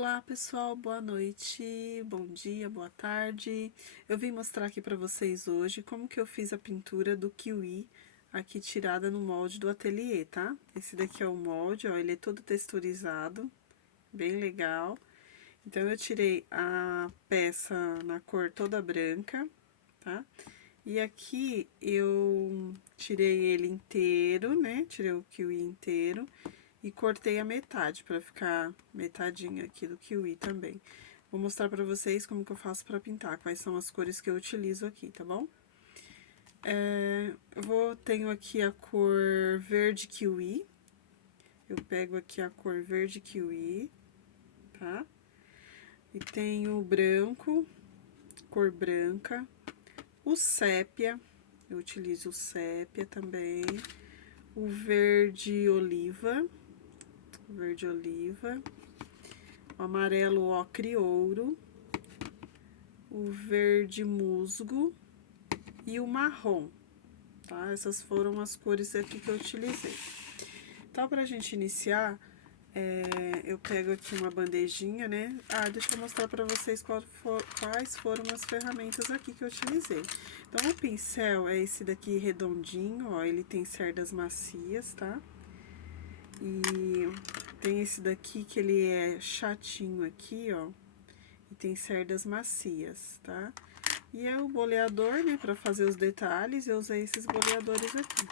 Olá pessoal, boa noite, bom dia, boa tarde. Eu vim mostrar aqui para vocês hoje como que eu fiz a pintura do kiwi aqui tirada no molde do ateliê, tá? Esse daqui é o molde, ó, ele é todo texturizado, bem legal. Então eu tirei a peça na cor toda branca, tá? E aqui eu tirei ele inteiro, né? Tirei o kiwi inteiro. E cortei a metade, para ficar metadinha aqui do kiwi também. Vou mostrar para vocês como que eu faço para pintar, quais são as cores que eu utilizo aqui, tá bom? Tenho aqui a cor verde kiwi. Eu pego aqui a cor verde kiwi, tá? E tenho o branco, cor branca. O sépia, eu utilizo o sépia também. O verde oliva, o amarelo ocre ouro, o verde musgo e o marrom, tá? Essas foram as cores aqui que eu utilizei. Então, pra gente iniciar, eu pego aqui uma bandejinha, né? Deixa eu mostrar pra vocês quais foram as ferramentas aqui que eu utilizei. Então, o pincel é esse daqui redondinho, ó, ele tem cerdas macias, tá? E tem esse daqui que ele é chatinho aqui, ó, e tem cerdas macias, tá? E é o boleador, né, pra fazer os detalhes, eu usei esses boleadores aqui.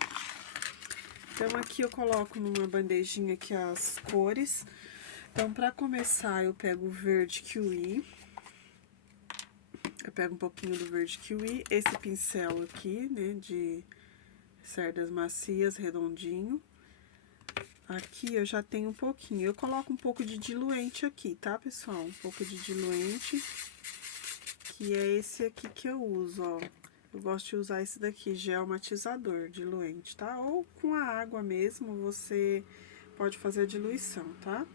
Então, aqui eu coloco numa bandejinha aqui as cores. Então, pra começar, eu pego o verde kiwi. Eu pego um pouquinho do verde kiwi, esse pincel aqui, né, de cerdas macias, redondinho. Aqui eu já tenho um pouquinho, eu coloco um pouco de diluente aqui, tá, pessoal? Um pouco de diluente, que é esse aqui que eu uso, ó. Eu gosto de usar esse daqui, gel matizador, diluente, tá? Ou com a água mesmo, você pode fazer a diluição, tá?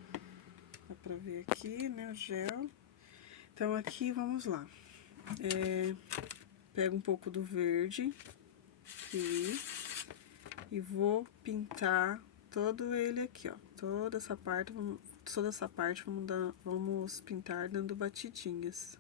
Dá pra ver aqui, né, o gel. Então, aqui, vamos lá. Pego um pouco do verde aqui e vou pintar todo ele aqui, ó. Toda essa parte, vamos pintar dando batidinhas.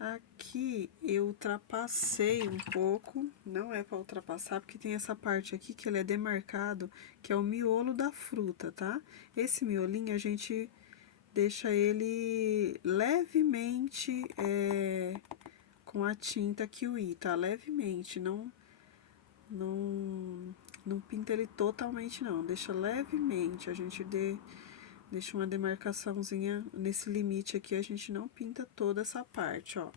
Aqui eu ultrapassei um pouco, não é para ultrapassar, porque tem essa parte aqui que ele é demarcado, que é o miolo da fruta, tá? Esse miolinho a gente deixa ele levemente com a tinta kiwi, tá? Levemente, não pinta ele totalmente não, deixa levemente, a gente deixa uma demarcaçãozinha nesse limite aqui, a gente não pinta toda essa parte, ó,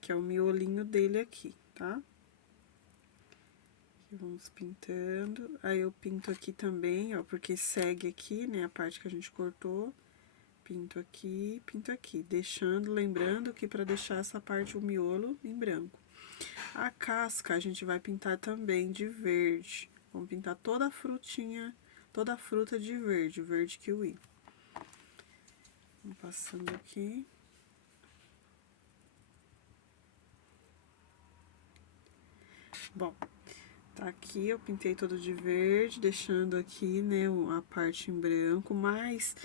que é o miolinho dele aqui, tá? Aqui vamos pintando, aí eu pinto aqui também, ó, porque segue aqui, né, a parte que a gente cortou, pinto aqui, lembrando que para deixar essa parte, o miolo, em branco. A casca a gente vai pintar também de verde, vamos pintar toda a frutinha, toda a fruta de verde, verde kiwi. Vamos passando aqui. Bom, tá aqui, eu pintei todo de verde, deixando aqui, né, a parte em branco, mas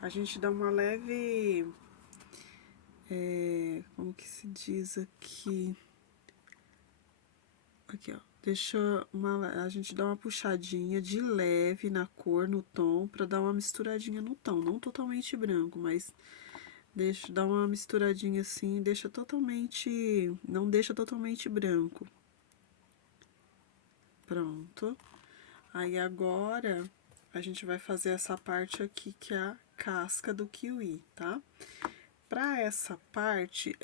a gente dá uma leve, como que se diz aqui? Aqui, ó, a gente dá uma puxadinha de leve na cor, no tom, pra dar uma misturadinha no tom, não totalmente branco, mas dá uma misturadinha assim, não deixa totalmente branco. Pronto. Aí agora a gente vai fazer essa parte aqui que é a casca do kiwi, tá? Pra essa parte,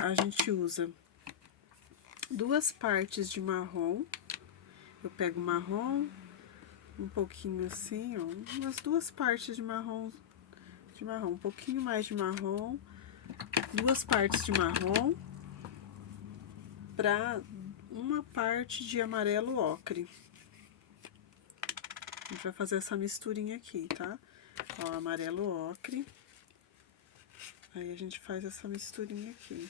a gente usa 2 partes de marrom. Eu pego marrom, um pouquinho assim, ó, umas 2 partes de marrom, um pouquinho mais de marrom, 2 partes de marrom, pra uma parte de amarelo ocre. A gente vai fazer essa misturinha aqui, tá? Ó, amarelo ocre. Aí a gente faz essa misturinha aqui.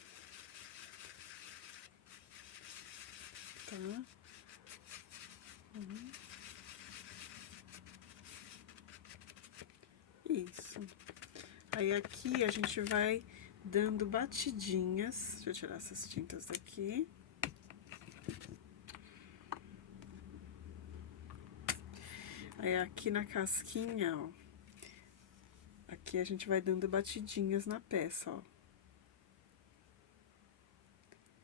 Tá? Isso. Aí aqui a gente vai dando batidinhas. Deixa eu tirar essas tintas daqui. Aí aqui na casquinha, ó. Aqui a gente vai dando batidinhas na peça, ó.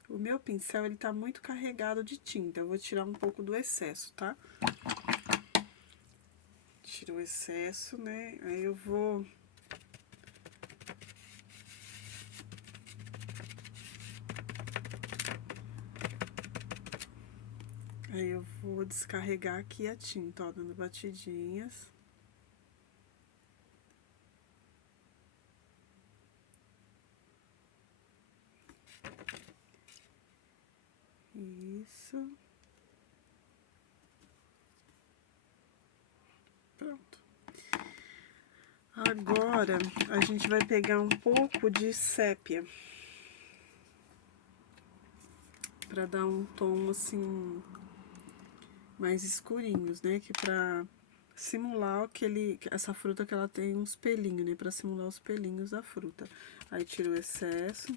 O meu pincel, ele tá muito carregado de tinta. Eu vou tirar um pouco do excesso, tá? Tiro o excesso, né? Aí eu vou... Aí eu vou descarregar aqui a tinta, ó, dando batidinhas. Isso. Pronto. Agora, a gente vai pegar um pouco de sépia. Pra dar um tom, assim, mais escurinhos, né? Que pra simular essa fruta que ela tem uns pelinhos, né? Pra simular os pelinhos da fruta. Aí tira o excesso.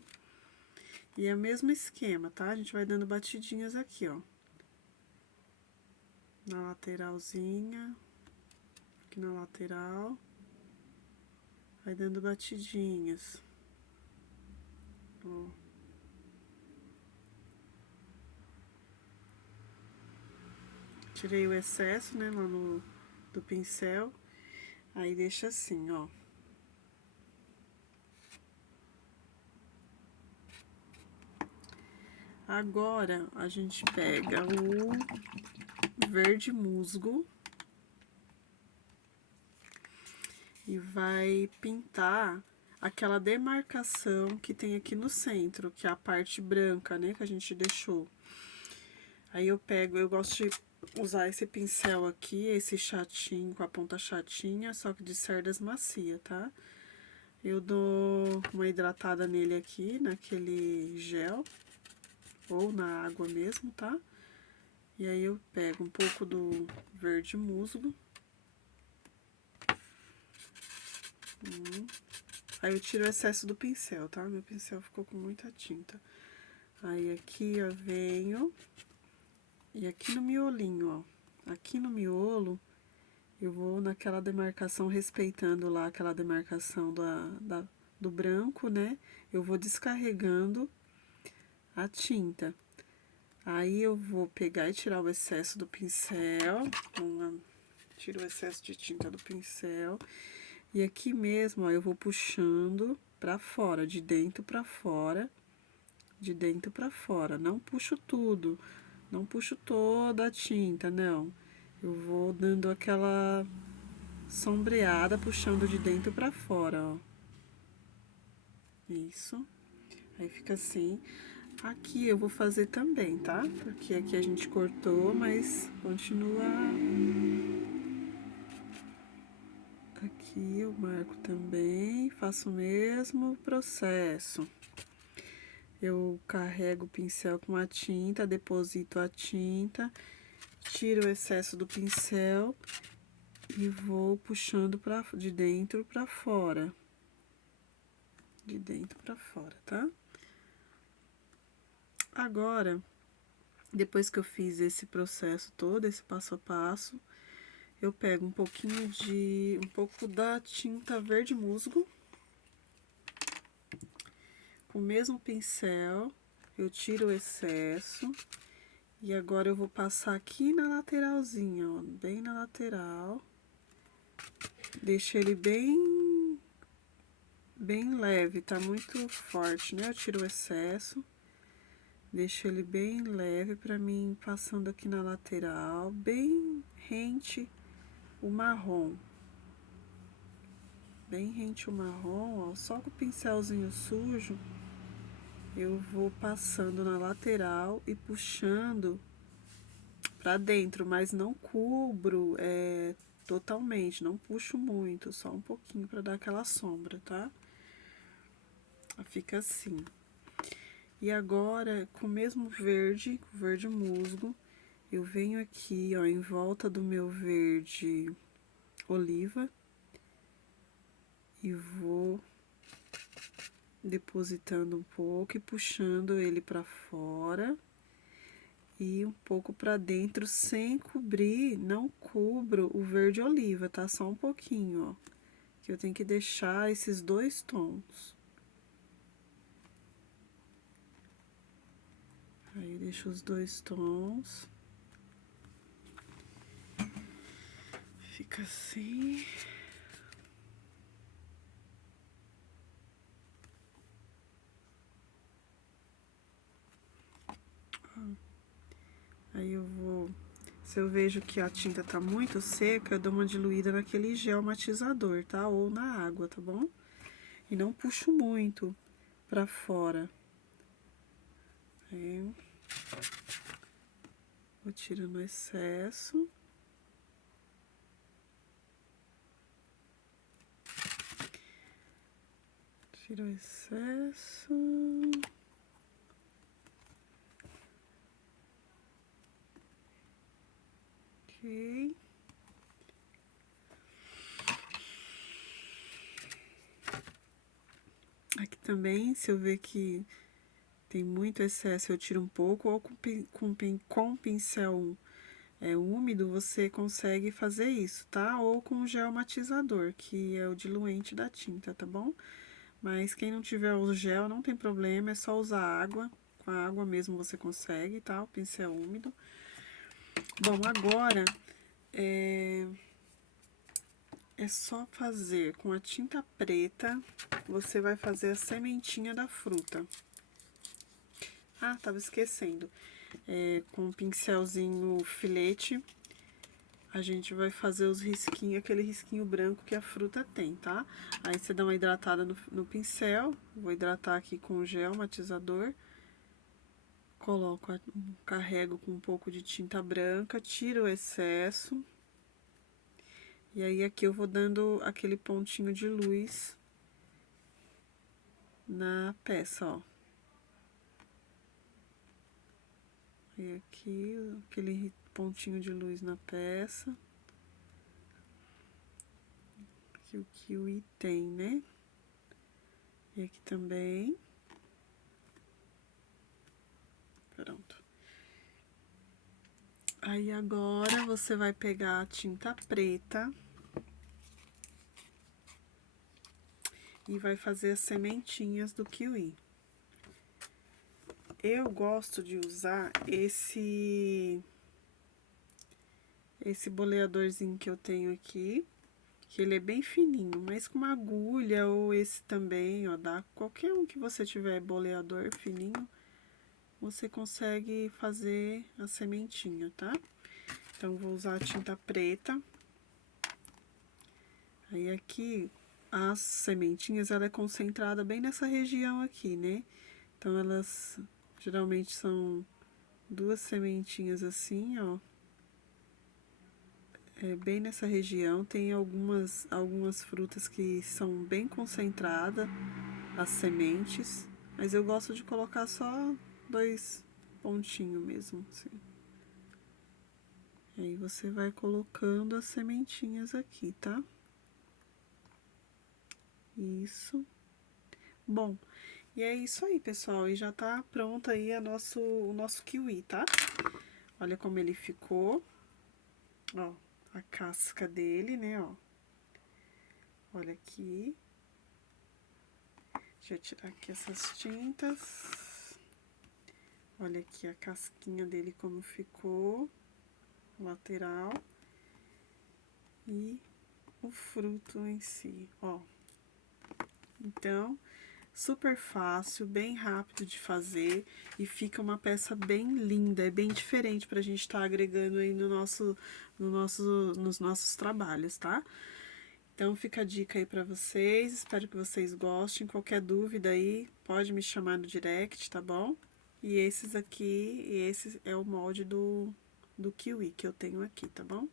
E é o mesmo esquema, tá? A gente vai dando batidinhas aqui, ó. Na lateralzinha. Aqui na lateral. Vai dando batidinhas. Ó. Tirei o excesso, né, lá do pincel. Aí deixa assim, ó. Agora, a gente pega o verde musgo e vai pintar aquela demarcação que tem aqui no centro, que é a parte branca, né, que a gente deixou. Aí eu gosto de usar esse pincel aqui, esse chatinho, com a ponta chatinha, só que de cerdas macia, tá? Eu dou uma hidratada nele aqui, naquele gel, ou na água mesmo, tá? E aí eu pego um pouco do verde musgo. Aí eu tiro o excesso do pincel, tá? Meu pincel ficou com muita tinta. Aí aqui eu venho... E aqui no miolinho, ó. Aqui no miolo, eu vou naquela demarcação, respeitando lá aquela demarcação do branco, né? Eu vou descarregando a tinta. Aí eu vou pegar e tirar o excesso do pincel. Tiro o excesso de tinta do pincel. E aqui mesmo, ó, eu vou puxando pra fora, de dentro pra fora. De dentro pra fora. Não puxo tudo. Não puxo toda a tinta, não. Eu vou dando aquela sombreada, puxando de dentro pra fora, ó. Isso. Aí fica assim. Aqui eu vou fazer também, tá? Porque aqui a gente cortou, mas continua... Aqui eu marco também, faço o mesmo processo. Eu carrego o pincel com a tinta, deposito a tinta, tiro o excesso do pincel e vou puxando de dentro pra fora. De dentro pra fora, tá? Agora, depois que eu fiz esse processo todo, esse passo a passo, eu pego um pouco da tinta verde musgo. Com o mesmo pincel, eu tiro o excesso. E agora eu vou passar aqui na lateralzinha, ó, bem na lateral. Deixo ele bem leve, tá muito forte, né? Eu tiro o excesso. Deixo ele bem leve pra mim, passando aqui na lateral, bem rente o marrom. Bem rente o marrom, ó, só com o pincelzinho sujo, eu vou passando na lateral e puxando pra dentro, mas não cubro totalmente, não puxo muito, só um pouquinho pra dar aquela sombra, tá? Fica assim. E agora, com o mesmo verde, com verde musgo, eu venho aqui, ó, em volta do meu verde oliva E vou depositando um pouco e puxando ele pra fora. E um pouco pra dentro, sem cobrir, não cubro o verde oliva, tá? Só um pouquinho, ó. Que eu tenho que deixar esses 2 tons. Aí, deixo os 2 tons. Fica assim. Aí eu vou... Se eu vejo que a tinta tá muito seca, eu dou uma diluída naquele gel matizador, tá? Ou na água, tá bom? E não puxo muito pra fora. Aí, vou tirando o excesso. Tira o excesso. Ok. Aqui também, se eu ver que tem muito excesso, eu tiro um pouco, ou com pincel úmido, você consegue fazer isso, tá? Ou com gel matizador, que é o diluente da tinta, tá bom? Mas quem não tiver o gel, não tem problema, é só usar água. Com a água mesmo você consegue, tá? O pincel úmido. Bom, agora é só fazer com a tinta preta, você vai fazer a sementinha da fruta. Ah, tava esquecendo. Com um pincelzinho filete, a gente vai fazer os risquinhos, aquele risquinho branco que a fruta tem, tá? Aí você dá uma hidratada no pincel, vou hidratar aqui com o gel matizador. Coloco, carrego com um pouco de tinta branca, tiro o excesso. E aí aqui eu vou dando aquele pontinho de luz na peça, ó. E aqui, aquele pontinho de luz na peça. Que o kiwi tem, né? E aqui também. Pronto. Aí agora você vai pegar a tinta preta e vai fazer as sementinhas do kiwi. Eu gosto de usar esse boleadorzinho que eu tenho aqui, que ele é bem fininho, mas com uma agulha ou esse também, ó, dá qualquer um que você tiver boleador fininho, você consegue fazer a sementinha, tá? Então, vou usar a tinta preta. Aí, aqui, as sementinhas, ela é concentrada bem nessa região aqui, né? Então, elas geralmente são 2 sementinhas assim, ó. Bem nessa região. Tem algumas frutas que são bem concentradas, as sementes. Mas eu gosto de colocar só 2 pontinhos mesmo, assim. Aí você vai colocando as sementinhas aqui, tá? Isso. Bom, e é isso aí, pessoal. E já tá pronto aí o nosso kiwi, tá? Olha como ele ficou. Ó, a casca dele, né, ó. Olha aqui. Deixa eu tirar aqui essas tintas. Olha aqui a casquinha dele como ficou. Lateral. E o fruto em si, ó. Então, super fácil, bem rápido de fazer e fica uma peça bem linda, é bem diferente pra gente estar agregando aí nos nossos trabalhos, tá? Então, fica a dica aí pra vocês, espero que vocês gostem. Qualquer dúvida aí, pode me chamar no direct, tá bom? E esse é o molde do kiwi que eu tenho aqui, tá bom?